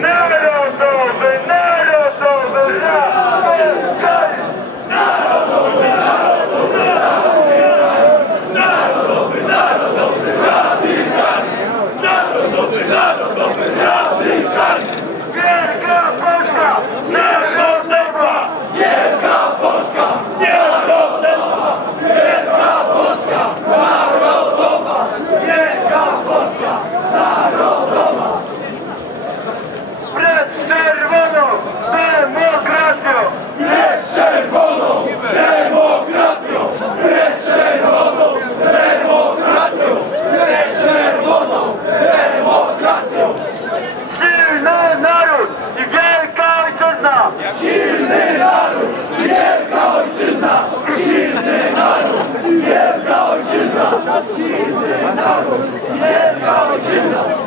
Now Ojczyzna! Wielka Ojczyzna!